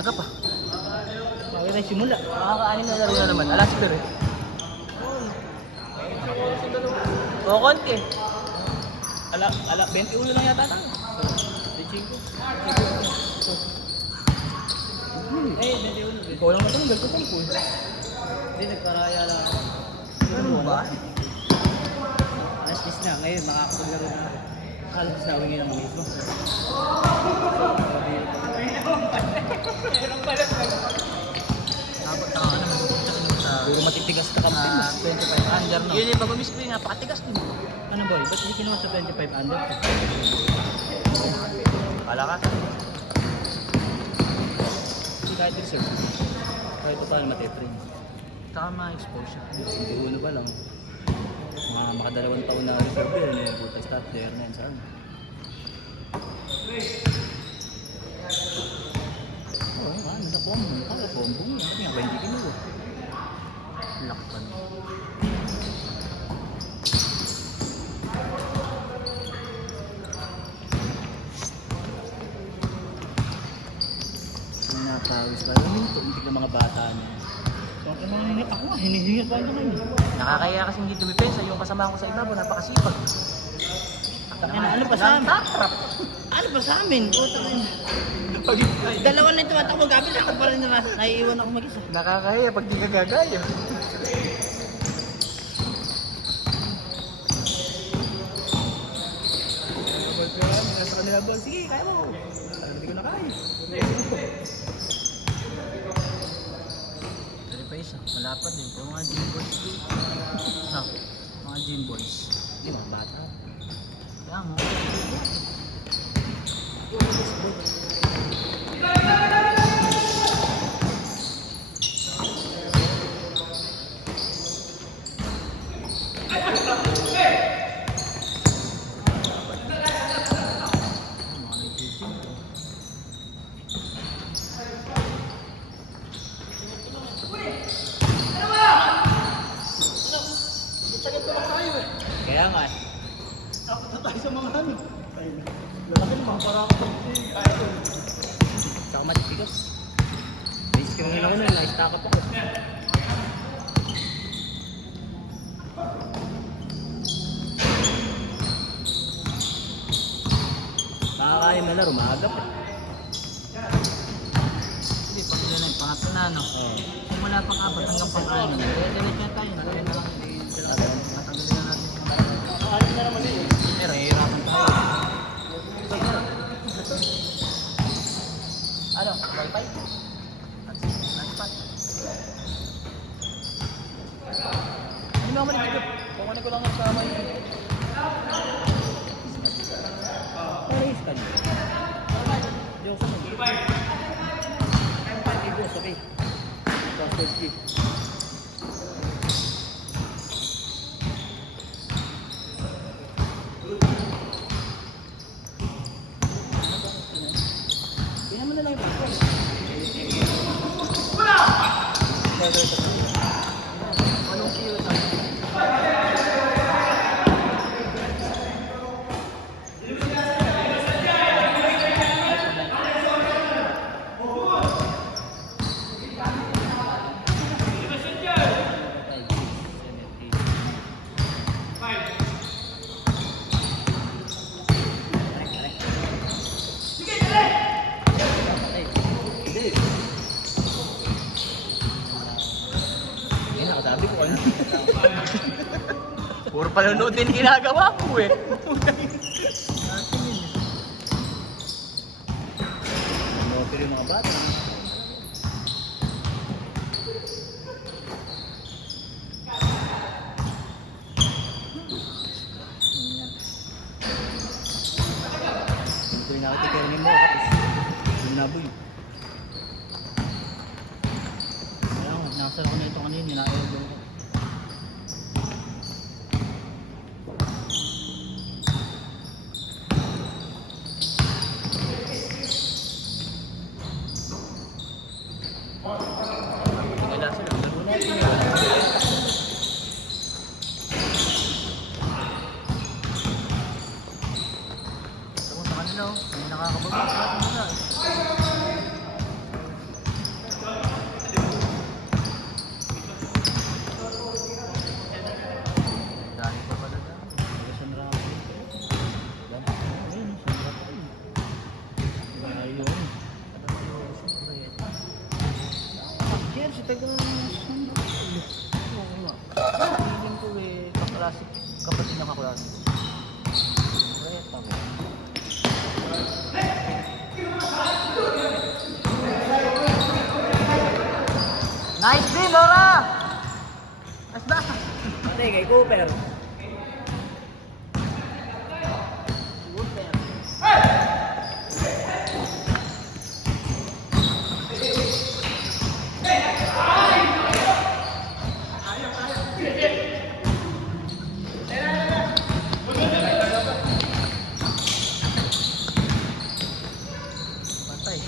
Aga pa. Bago na simula. Makakaanin na rin na naman. Alas pero eh. O, konti. 21 lang yata tayo. 25. Ikaw lang matanggal ko pang pool. Hindi, nagparaya lang. Ano ba? Alas 10 na. Ngayon, makakapaglaro na. Alas 10 na uwi ng mga ito. Dapat na ano, Puro matitigas ka kami. 25 under no. Yun yung pag-miss ko yung napakatigas din. Ano boy? Ba't hindi kinuha sa 25 under? Palakasan. Hindi kahit reserve. Kahit pa paano matitrain. Saka ma-exposure. Hindi ulo pa lang. Mga makadalawang taon na reserve yun. Yung puta start there na yun saan. Oo, ano na po? Ano po? Bumbong yan. Kasi nga 20 kilo. Lakpan. Natawis pa. Minto, hindi ka mga bata niya. So, ako nga, hinihingi pa ito kayo. Nakakaya kasi hindi dumipensa. Yung kasama ko sa iba mo, napakasipag. Ano pa sa amin? Ano pa sa amin? Puta ka. Dalawa na ito matakbo gabi ako pa rin na naiiwan ako mag-isa. Nakakaya pag di ka gagaya. Nasa kanila ball, sige, kaya mo. Hindi ko na kaya. Dari pa isa, malapad din. Pero mga gym boys dito. No, mga gym boys. Hindi, mga bata. Kaya mo. Kaya nga eh. Takot na tayo sa mga ano. Lalaki naman, para ako Saka matigas. Na-screen rin ako nun, na-stack up ako. Nakakain na laro, maagap eh. Hindi, pag ilan na yung pangatlo na, no? Oo. Simula pa kapat hanggang pang-ano. Kaya diretso na tayo. Nalagay na lang. Tatanggalin na natin. Ano na naman yun? Pero hihirapan tayo. Ano? Wi-Fi? Hotspot? Hindi naman ito. Kukunin ko lang ang sama yun. Paris ka niyo. Diyos mo. Diyos, okay. Password key. Tingnan mo na lang yung password. Anong kilo tayo? Hindi, nakasabi ko ano. Puro panonood din ginagawa ko eh. Ano, pero yung mga bata. Ito yung nakatikin mo kapis. Yung naboy. Kaya nga, nakasara ko na ito kanina, ninaayag ko. Wala sila. Laro natin yun. Ito ko sa kanila oh. Hindi nakakababa. Lahat mo na. jersey, taga... Oo nga. Feeling ko eh, kaklase, kapatid ng kaklase. Reta mo. Nice din, Laura! Mas ba? Pati, kay Cooper. Patay.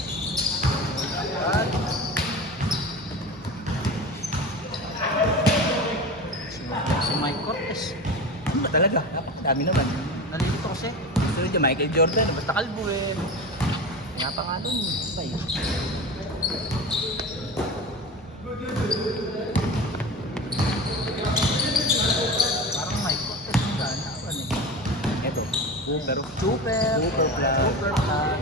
Si Mike Cortez. Ano ba talaga? Napakadami naman. Nalilito kasi. Sunod yung Michael Jordan. Basta kalbo eh. Nga pa nga dun. Patay. Parang Mike Cortez yung gana. Ano eh. Ito. Cooper. Super. Super plan. Super plan.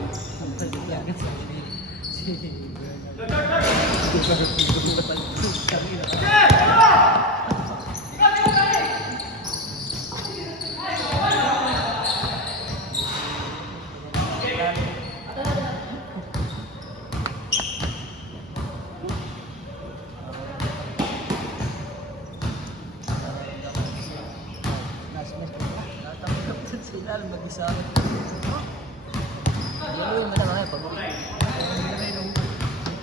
Natanggap dun sila. Mag-isa. Gano'n mo na nga pag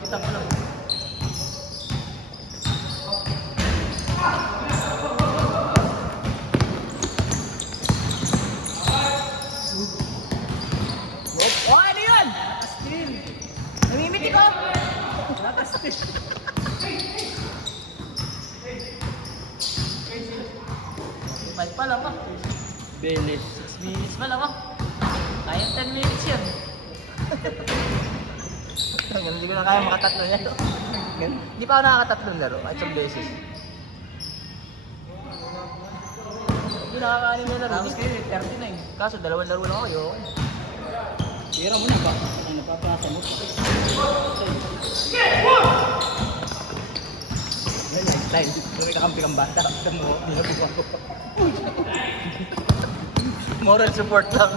kita ko lang. Oh, ano yun? Astin! Namimiti ko! Nakastin! Five pa lang ah. Belis. 6 minutes pa lang ah. Kaya 10 minutes yan. Hindi ko na kaya makatatlo yan. Hindi pa ako nakakatatlong laro kahit isang beses. Hindi nakakaanin na laro. Tapos kayo 39. Kaso dalawang laro lang ako. Ayoko. Tira mo na ba? Ang napapasa mo. Well, lifestyle. Kung may kakampi kang bata, ito mo, nilabukan ko. Moral support lang.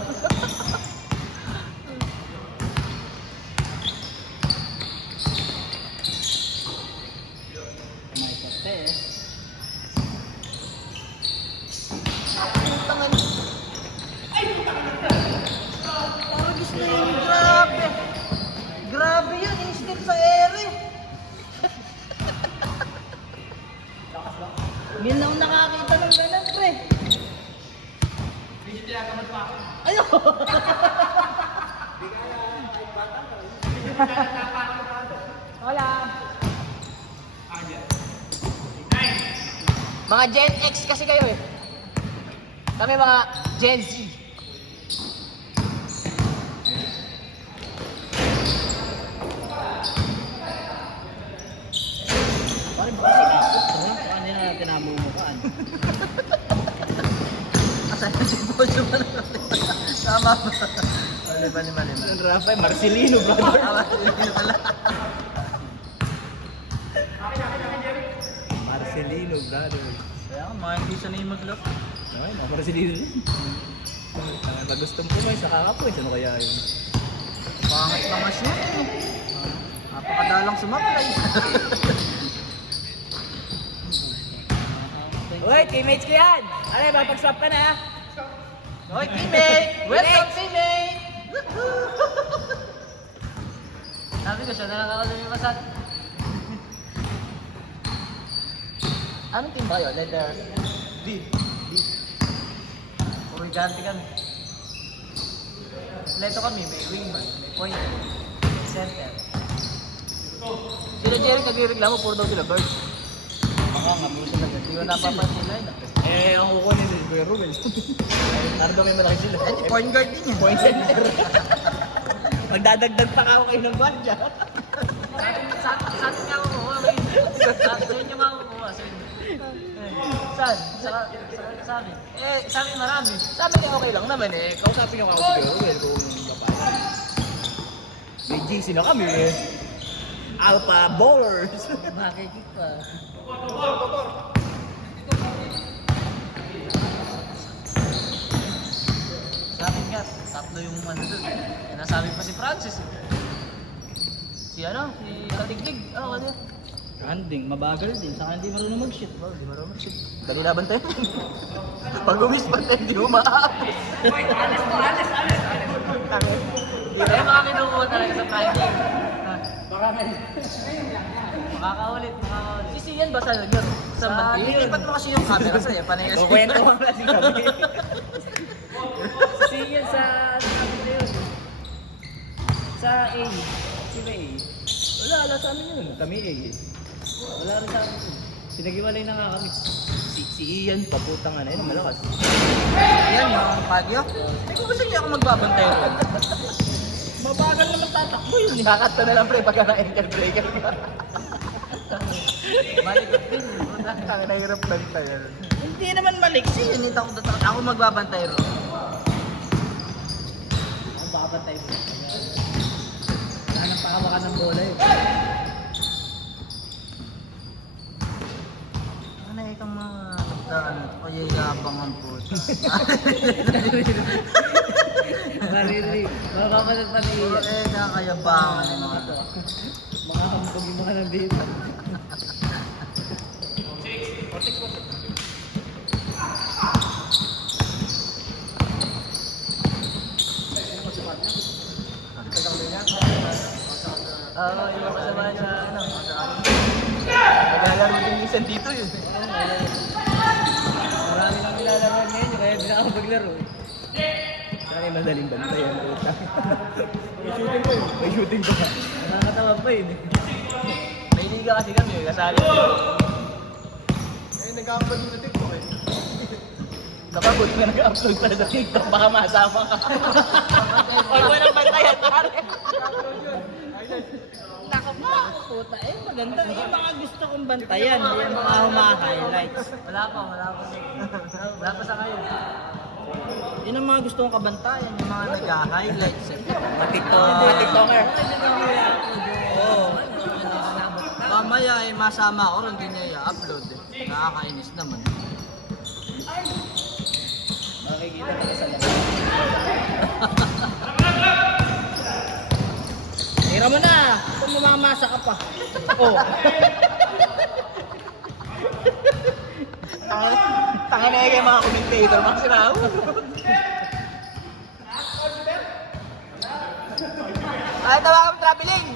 May Cortez. Tangan. Paragis na yun. Grabe. Grabe yun. Instant sa ere. Ngayon na akong nakakita ng ganun, pre. Ayaw. Hola. Mga Gen X kasi kayo eh. Kami mga Gen Z. Parang ba kasi ikot to? Paano na tinamumukaan? Asan na si Bojo ba? Tama ba? Lima. Ang Rafael, Marcelino, brother. Tama, yun pala. Marcelino, brother. Kaya nga, mga hindi sanay mag-lock. Okay, mga Marcelino rin. Pag gustong pumoy sa kakapoy, ano kaya yun? Pangit mga shoot. Napakadalang sumaklay. Uy, teammates ko yan! Ano, mapag-swap ka na ha? Hoy, teammate! Welcome, teammate! Sabi ko siya, nakakalumimasan. Anong team ba yun? Letter D. Origante kami. Leto kami, may wingman, may point, may center. Sila Jerry nagre-reklamo, puro daw sila birds. Baka nga, buto na Hindi ko napapansin na yun. Eh, ang kukunin si Kuya Ruel. Nardo may malaki sila. Eh, point guard din yun. Point center. Magdadagdag pa ako kayo ng gwardiya. Sa atin nga ako kukuha, Win. Sa inyo nga ako kukuha. Saan? Sa amin. Eh, sa amin marami. Sabi niya okay lang naman eh. Kausapin niyo ako si Kuya Ruel kung babae. May GC na kami eh. Alpha Bowlers. Makikik pa. Sabi nga, tatlo yung ano dun. Eh, nasabi pa si Francis eh. Si Katiglig. Ano? Anding, mabagal din. Saka hindi marunong mag-shoot. Oh, di marunong mag-shoot. Dali laban tayo. Pag umis pa tayo, hindi umaapos. Eh, baka kinukuha talaga sa Friday. Makakaulit. Si Sian ba sa yun? Sa bandi? Ilipat mo kasi yung camera sa'yo. Panay kasi. Kukwento ko kasi kami. Si Sian sa ano na yun? Sa A. Si ba A? Wala sa amin yun. Kami eh. Wala rin sa amin. Pinag-iwalay na nga kami. Si Ian, paputang ano yun, malakas. Yan yung Pagyo. Hindi ko gusto niya ako magbabantay ron. Mabagal naman tatakbo yun. Nakakata na lang pre pagka na-enter breaker ka. Malikot din. Ang nahirap lang tayo. Hindi naman maliksi yun. Hindi ako magbabantay ron. Ang babantay mo. Wala nang pahawakan ng bola yun. Ano itong mga kayayabang ang puta. Maririnig. Mapapanood pa ni Puro Ian. kakayabangan yung mga to. Mga hambog yung mga nandito. Yung kasama sa ano. Naglalaro din minsan dito yun. Marami kang nilalaro ngayon, kaya hindi na ako maglaro. Sana yung madaling bantay ang puta. May shooting ko yun. May shooting ko. Nakakatawa pa yun. May liga kasi kami, kasali. Eh, nag-upload na TikTok eh. Napagod na nag-upload pala sa TikTok, baka masama ka. Huwag mo nang bantayan, pare. Nako po. Puta maganda. Yung mga gusto kong bantayan. Yung mga huma-highlights. Wala pa. Wala pa sa ngayon. Yun ang mga gusto kong kabantayan. Yung mga nag-highlights. TikToker. Oo. Mamaya ay masama ako rin. Hindi niya i-upload. Nakakainis naman. Makikita ka sa labas. Tira mo na! Kung mamamasa ka pa. Oh. Tanga na yung mga commentator, mga sinaw. Ay, tawa kami traveling!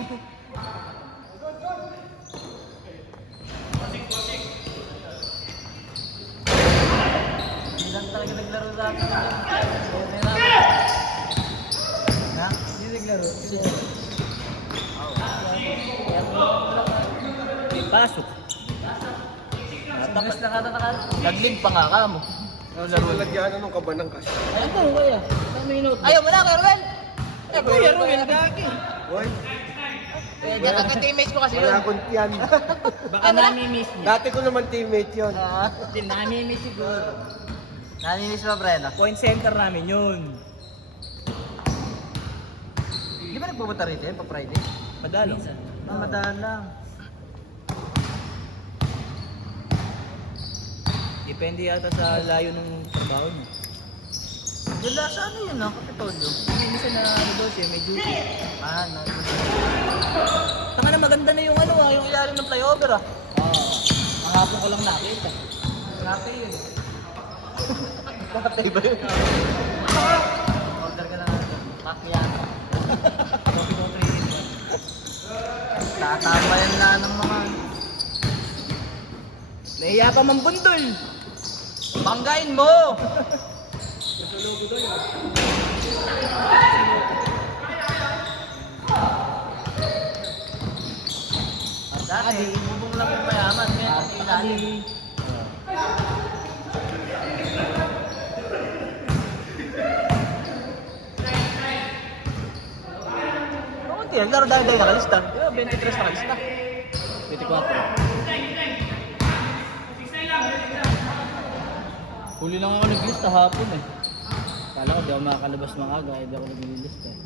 Hindi lang talaga naglaro dati. Hindi naglaro. Pasok. Tapos nakatatakal. Nag-link pa nga ka mo. Nalagyan ng kabanang kasi. Ano to, kuya? Ano minute? Ayaw mo na, Kerwin! Eh, Kuya Ruel, gagi. Boy, Eh, diyan ka teammates ko kasi wala yun. akong tiyan. Baka nami-miss niya. Dati ko naman teammate yun. Nami-miss siguro. Naninis pa, Breno? Point center namin yun. Di ba nagpupunta rito yun, pa-Friday? Madalo. Madalang. Depende yata sa layo ng trabaho niya. Wala sa ano yun, Kapitolyo. Hindi minsan na ano daw siya, may duty. Ah, Tanga na maganda na yung ano yung ilalim ng flyover ah. Kahapon ko lang nakita. Grabe yun. Patay ba yun? Order ka lang ano. Macchiato. Coffee mo 3 in 1. Tatabayan na ng mga... Nahiya pa mambundol. Banggain mo! Dati, bubong lang yung mayaman. Ngayon, ang ilalim. Hindi, naglaro dahil nakalista. Di ba, 23 nakalista. 24. Huli lang ako nag-list hapon eh. Kala ko di ako makakalabas ng aga, hindi ako nag-list eh.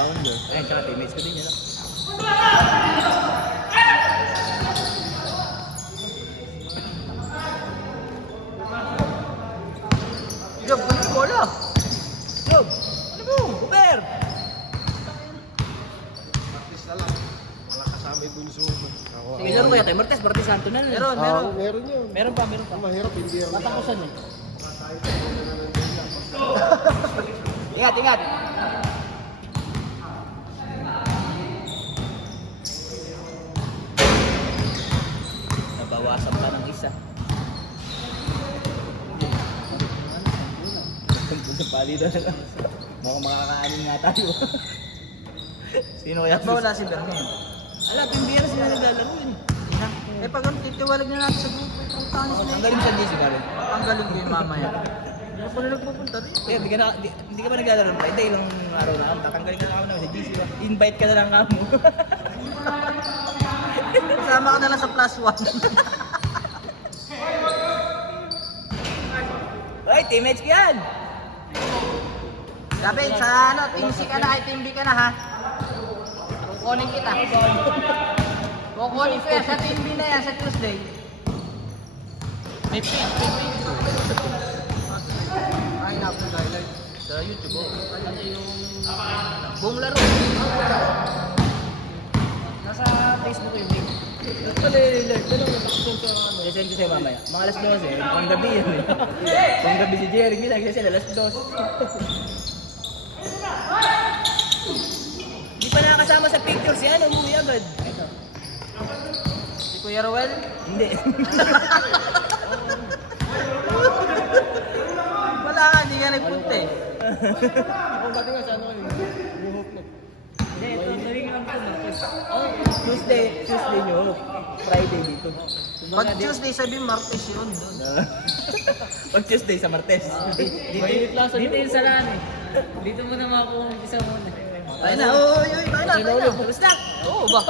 Founder. Ayun, tsaka teammates ko din yun. Job, kunin mo bola. Job! Ano mo? Uber! Practice na lang. Wala kasama yung bunso mo. Ako. Sige, laro kaya tayo. Martes, Martes Santo na lang. Meron, Ah, meron. meron yun. Meron pa, meron pa. Ang mahirap, hindi yan. Matakusan eh. Ingat, ingat! Nabawasan pa ng isa. Sa palitan na lang. Mukhang makakaanin nga tayo. Sino kaya? Ba wala si Bernie? Ala, pindira sila naglalaro yun. Eh pag ang titiwalag na natin sa grupo, ang tanis na Ang galing sa GC ka rin. Ang galing ko yung mamaya. Hindi ako na nagpupunta rin. Kaya hindi ka ba naglalaro pa? Hindi, ilang araw na kami. Tatanggalin ka na kami namin sa GC ba? Invite ka na lang kamo. Kasama ka na lang sa plus 1. Ay, teammates ko yan! Sabi, sa ano, team C ka na, ay team B ka na ha. Kukunin kita. Kukunin ko yan sa team B na yan sa Tuesday. May page, may page. Ay, naku, highlight. Sa YouTube, oh. Ano yung buong laro. Nasa Facebook yung link. Send ko sa'yo mamaya. Mga alas 12, pang gabi yan eh. Pang gabi si Jerry, ginagawa sila alas 2. Hindi pa nakakasama sa picture si ano, umuwi agad. Si Kuya Rowel. Hindi. Wala ka, hindi ka nagpunta eh. Hindi, ito, sabi nga lang po. Tuesday nyo. Friday dito. Pag Tuesday, sabi Martes yun doon. Pag Tuesday sa Martes. Dito yung salaan eh. Dito muna makakuha isa muna. Ayun na, Uy, tayo na. Tapos na! Oo ba?